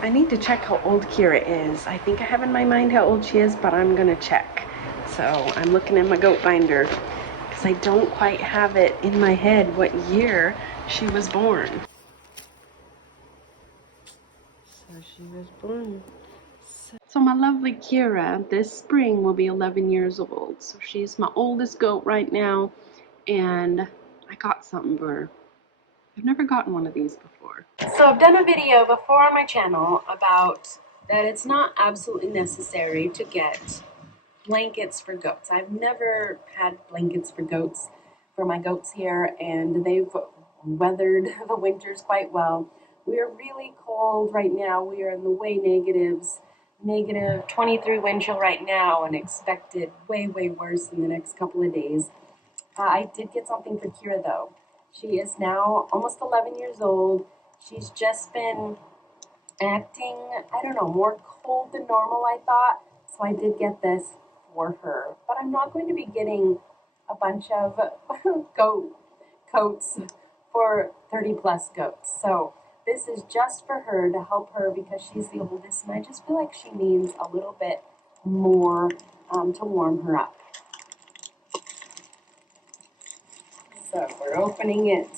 I need to check how old Kira is. I think I have in my mind how old she is, but I'm gonna check. So I'm looking in my goat binder because I don't quite have it in my head what year she was born. So she was born. So my lovely Kira this spring will be 11 years old. So she's my oldest goat right now, and I got something for her. I've never gotten one of these before. So I've done a video before on my channel about that it's not absolutely necessary to get blankets for goats. I've never had blankets for goats for my goats here, and they've weathered the winters quite well. We are really cold right now. We are in the way negatives, negative 23 wind chill right now, and expected way worse in the next couple of days. I did get something for Kira though. She is now almost 11 years old. She's just been acting, I don't know, more cold than normal, I thought. So I did get this for her. But I'm not going to be getting a bunch of goat coats for 30 plus goats. So this is just for her to help her because she's the oldest, and I just feel like she needs a little bit more to warm her up. So we're opening it.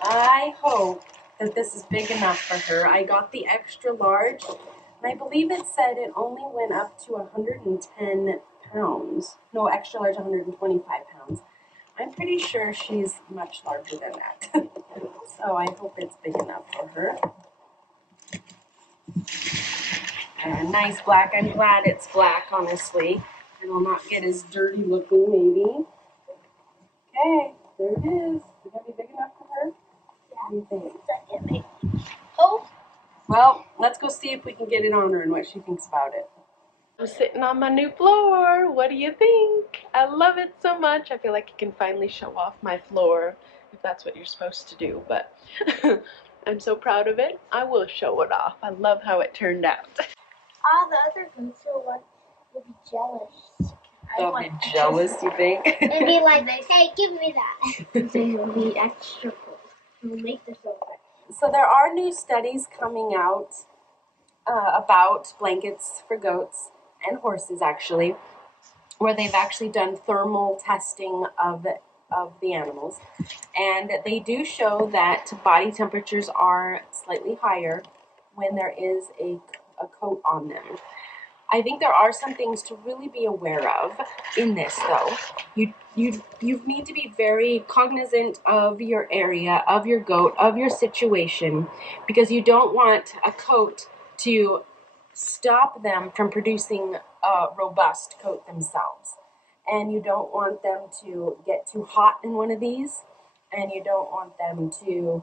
I hope that this is big enough for her. I got the extra large, and I believe it said it only went up to 110 pounds. No, extra large 125 pounds. I'm pretty sure she's much larger than that. So I hope it's big enough for her. Nice black. I'm glad it's black, honestly. It'll not get as dirty looking, maybe. Okay, there it is. Is it going to be big enough for her? What do you think? Oh. Well, let's go see if we can get it on her and what she thinks about it. I'm sitting on my new floor. What do you think? I love it so much. I feel like you can finally show off my floor, if that's what you're supposed to do, but I'm so proud of it. I will show it off. I love how it turned out. All the other goats will be jealous. They'll be jealous, you think? They'll be like, hey, give me that. They will be extra cool. We'll make this over. So there are new studies coming out about blankets for goats and horses, actually, where they've actually done thermal testing of the animals, and they do show that body temperatures are slightly higher when there is a coat on them. I think there are some things to really be aware of in this, though. You need to be very cognizant of your area, of your goat, of your situation, because you don't want a coat to stop them from producing a robust coat themselves. And you don't want them to get too hot in one of these, and you don't want them to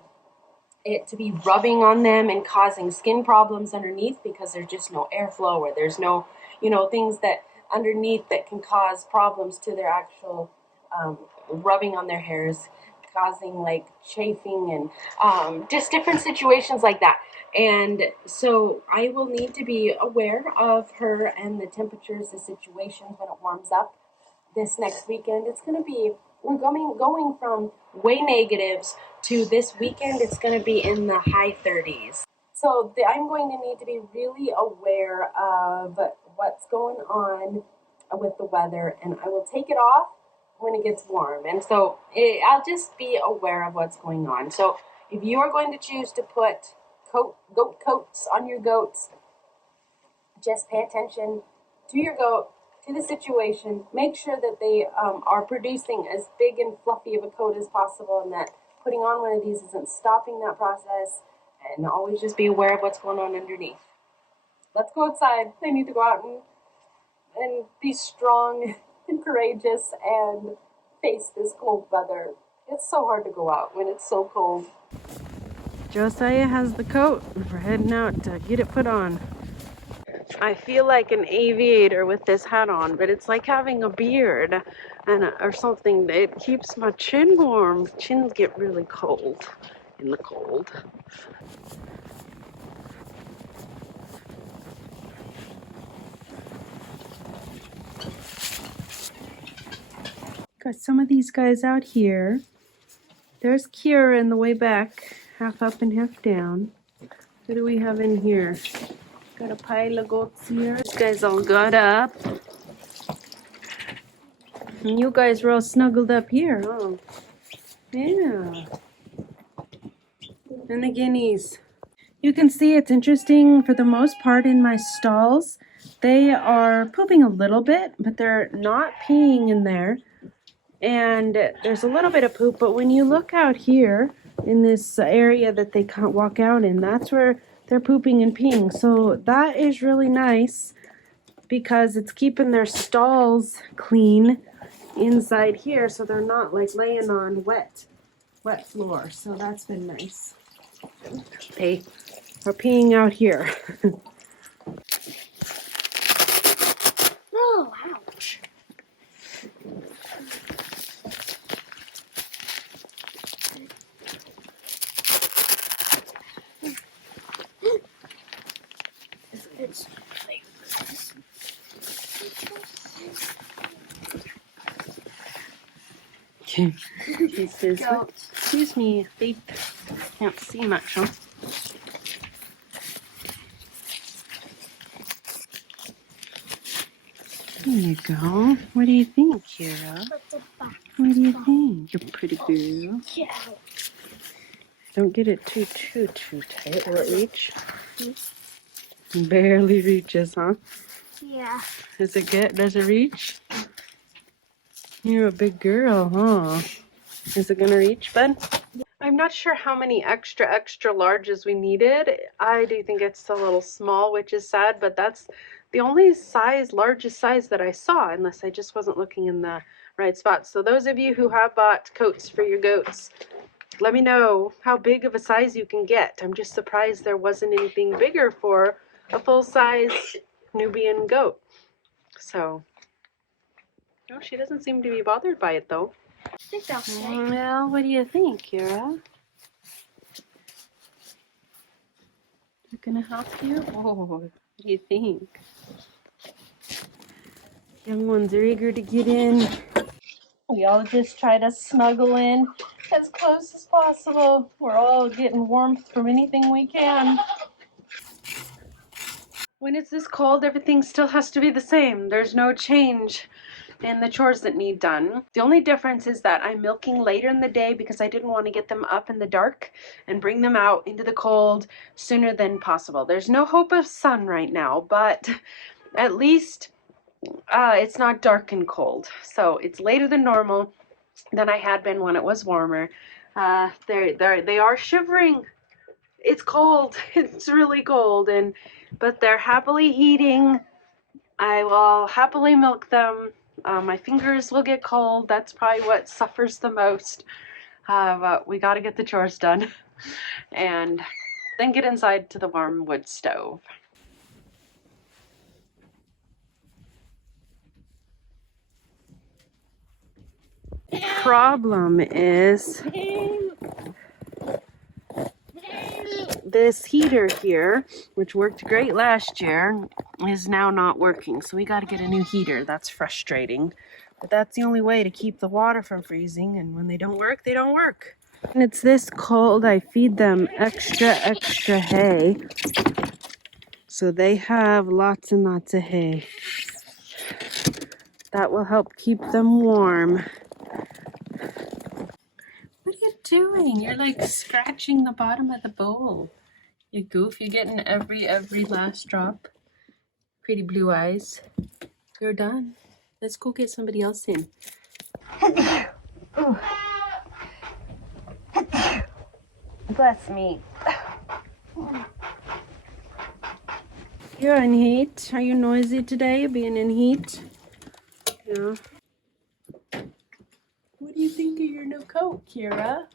be rubbing on them and causing skin problems underneath because there's just no airflow, or there's no, things that underneath that can cause problems to their actual rubbing on their hairs, causing like chafing and just different situations like that. And so I will need to be aware of her and the temperatures, the situations when it warms up this next weekend. It's going to be, we're going from way negatives to this weekend, it's going to be in the high 30s. So I'm going to need to be really aware of what's going on with the weather, and I will take it off when it gets warm. And so I'll just be aware of what's going on. So if you are going to choose to put goat coats on your goats, just pay attention to your goat, to the situation. Make sure that they are producing as big and fluffy of a coat as possible, and that putting on one of these isn't stopping that process, and always just be aware of what's going on underneath. Let's go outside. I need to go out and be strong and courageous and face this cold weather. It's so hard to go out when it's so cold. Josiah has the coat. We're heading out to get it put on. I feel like an aviator with this hat on, but it's like having a beard or something. It keeps my chin warm. Chins get really cold in the cold. Got some of these guys out here. There's Kira in the way back, half up and half down. What do we have in here? Got a pile of goats here. This guy's all got up. And you guys were all snuggled up here, huh? Yeah. And the guineas. You can see it's interesting for the most part in my stalls. They are pooping a little bit, but they're not peeing in there. And there's a little bit of poop, but when you look out here in this area that they can't walk out in, that's where they're pooping and peeing. So that is really nice because it's keeping their stalls clean inside here, so they're not like laying on wet floor. So that's been nice. They are peeing out here. Oh, ouch. It's He says, excuse me, they can't see much, huh? There you go. What do you think, Kira? What do you think? You're a pretty girl. Yeah. Don't get it too tight. Will it reach? Barely reaches, huh? Yeah. Does it get? Does it reach? You're a big girl, huh? Is it gonna reach, bud? I'm not sure how many extra larges we needed. I do think it's a little small, which is sad, but that's the only largest size that I saw, unless I just wasn't looking in the right spot. So those of you who have bought coats for your goats, let me know how big of a size you can get. I'm just surprised there wasn't anything bigger for a full-size Nubian goat. So, no, she doesn't seem to be bothered by it, though. I think I'll stay. Well, what do you think, Kira? Is it gonna help you? Oh, what do you think? Young ones are eager to get in. We all just try to snuggle in as close as possible. We're all getting warmth from anything we can. When it's this cold, everything still has to be the same. There's no change in the chores that need done. The only difference is that I'm milking later in the day because I didn't want to get them up in the dark and bring them out into the cold sooner than possible. There's no hope of sun right now, but at least it's not dark and cold. So it's later than normal than I had been when it was warmer. They are shivering. It's cold. It's really cold, but they're happily eating. I will happily milk them. My fingers will get cold. That's probably what suffers the most. But we got to get the chores done and then get inside to the warm wood stove. Problem is this heater here, which worked great last year, is now not working. So we got to get a new heater. That's frustrating. But that's the only way to keep the water from freezing. And when they don't work, they don't work. When it's this cold, I feed them extra hay. So they have lots and lots of hay. That will help keep them warm. What are you doing? You're like scratching the bottom of the bowl. You goof, you're getting every last drop. Pretty blue eyes. You're done. Let's go get somebody else in. Bless me. You're in heat. Are you noisy today, being in heat? Yeah. What do you think of your new coat, Kira?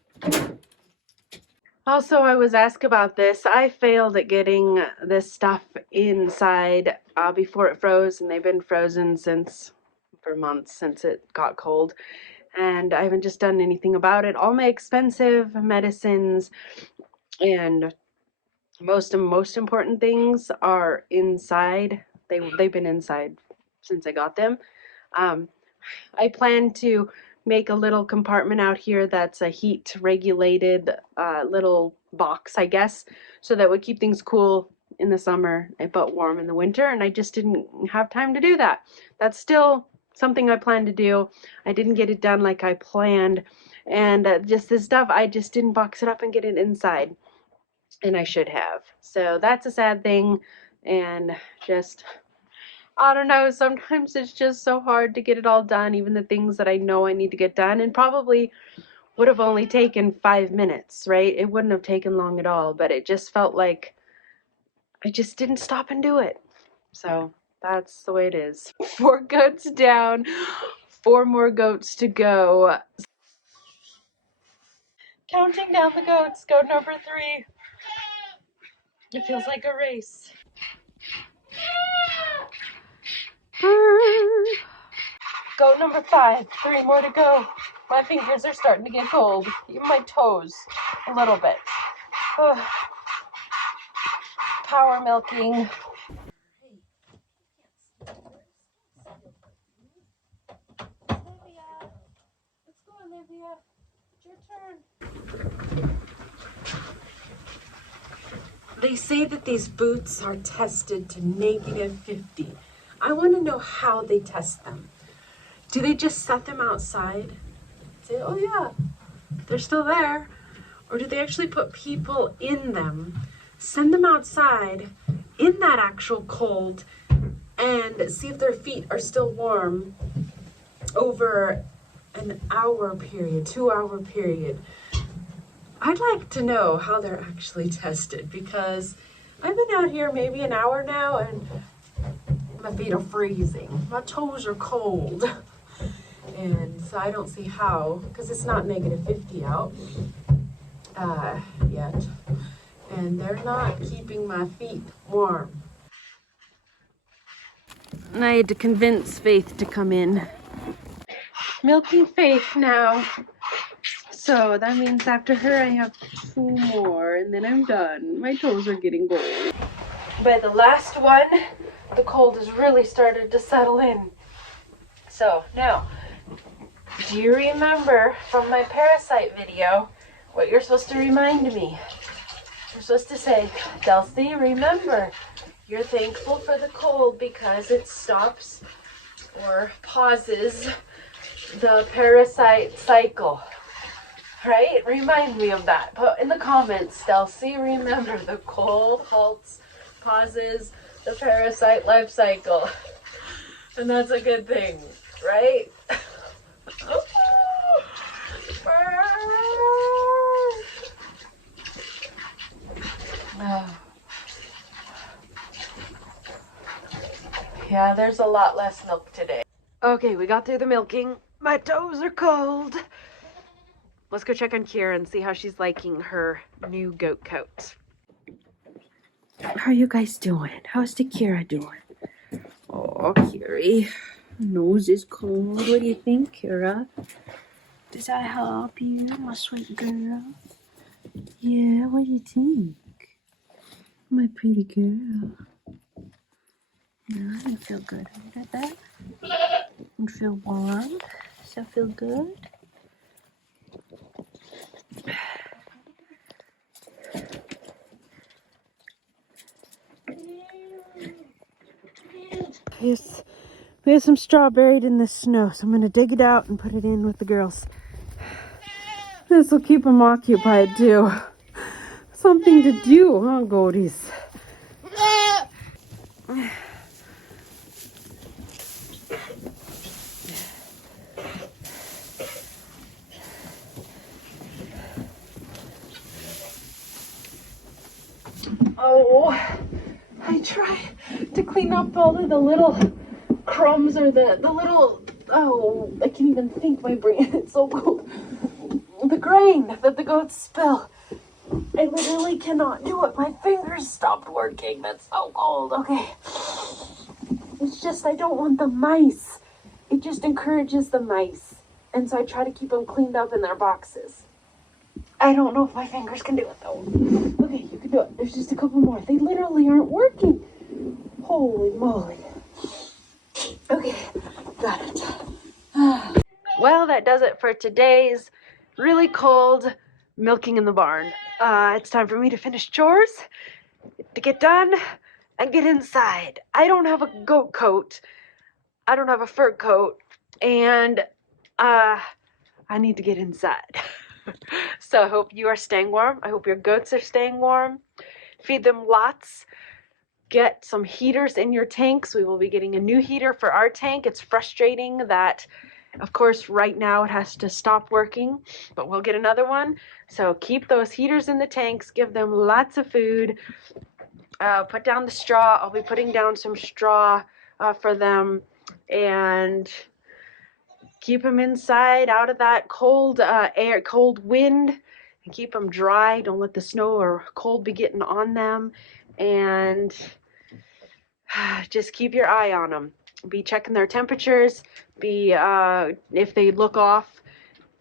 Also, I was asked about this. I failed at getting this stuff inside before it froze, and they've been frozen for months since it got cold. And I haven't just done anything about it. All my expensive medicines and most important things are inside. They've been inside since I got them. I plan to make a little compartment out here that's a heat regulated little box, I guess, so that would keep things cool in the summer but warm in the winter, and I just didn't have time to do that. That's still something I plan to do. I didn't get it done like I planned, and just this stuff, I just didn't box it up and get it inside, and I should have. So that's a sad thing, and just, I don't know, sometimes it's just so hard to get it all done, even the things that I know I need to get done, and probably would have only taken 5 minutes, right? It wouldn't have taken long at all, but it just felt like I just didn't stop and do it. So that's the way it is. 4 goats down, 4 more goats to go. Counting down the goats, goat number 3. It feels like a race. Goat number 5, 3 more to go. My fingers are starting to get cold, even my toes, a little bit. Power milking. Let's go, Olivia. It's your turn. They say that these boots are tested to -50. I want to know how they test them. Do they just set them outside? Say, oh yeah, they're still there. Or do they actually put people in them, send them outside in that actual cold, and see if their feet are still warm over an hour period, 2-hour period? I'd like to know how they're actually tested, because I've been out here maybe an hour now and my feet are freezing. My toes are cold. And so I don't see how, because it's not -50 out yet. And they're not keeping my feet warm. And I had to convince Faith to come in. Milking Faith now. So that means after her I have 2 more and then I'm done. My toes are getting cold. By the last one, the cold has really started to settle in. So now, do you remember from my parasite video what you're supposed to remind me? You're supposed to say, Delcy, remember, you're thankful for the cold because it stops or pauses the parasite cycle. Right? Remind me of that. Put in the comments, Delcy, remember, the cold halts, pauses the parasite life cycle. And that's a good thing, right? Yeah, there's a lot less milk today. Okay, we got through the milking. My toes are cold. Let's go check on Kira and see how she's liking her new goat coat. How are you guys doing? How's the Kira doing? Oh, Kiri. Nose is cold. What do you think, Kira? Does that help you, my sweet girl? Yeah, what do you think? My pretty girl. No, you feel good under that? You feel warm? Does that feel good? Yes, we have some straw buried in the snow, so I'm going to dig it out and put it in with the girls. This will keep them occupied too. Something to do, huh, goaties? Oh, I try to clean up all of the little crumbs or the little, oh, I can't even think, my brain, it's so cold. The grain that the goats spill. I literally cannot do it. My fingers stopped working. That's so cold. Okay. It's just I don't want the mice. It just encourages the mice. And so I try to keep them cleaned up in their boxes. I don't know if my fingers can do it though. Okay, you can do it. There's just a couple more. They literally aren't working. Holy moly. Okay, got it. Well, that does it for today's really cold milking in the barn. It's time for me to finish chores, to get done, and get inside. I don't have a goat coat. I don't have a fur coat, and I need to get inside. So I hope you are staying warm. I hope your goats are staying warm. Feed them lots. Get some heaters in your tanks. We will be getting a new heater for our tank. It's frustrating that, of course, right now it has to stop working, but we'll get another one. So keep those heaters in the tanks. Give them lots of food. Put down the straw. I'll be putting down some straw for them, and keep them inside, out of that cold air, cold wind, and keep them dry. Don't let the snow or cold be getting on them, and just keep your eye on them. Be checking their temperatures. Be if they look off.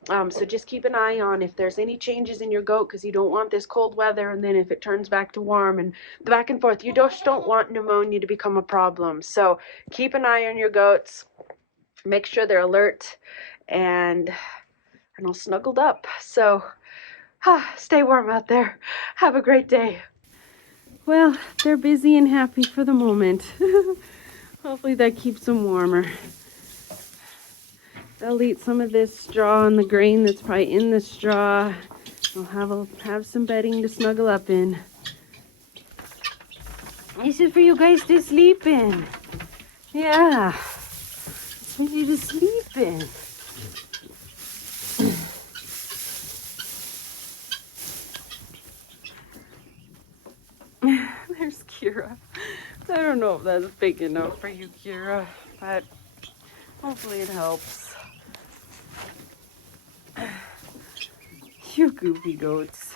So just keep an eye on if there's any changes in your goat, because you don't want this cold weather, and then if it turns back to warm and back and forth, you just don't want pneumonia to become a problem. So keep an eye on your goats. Make sure they're alert and all snuggled up. So stay warm out there. Have a great day. Well, they're busy and happy for the moment. Hopefully that keeps them warmer. They'll eat some of this straw and the grain that's probably in the straw. They'll have some bedding to snuggle up in. This is for you guys to sleep in. Yeah. It's for you to sleep in. There's Kira. I don't know if that's big enough for you, Kira, but hopefully it helps. You goofy goats.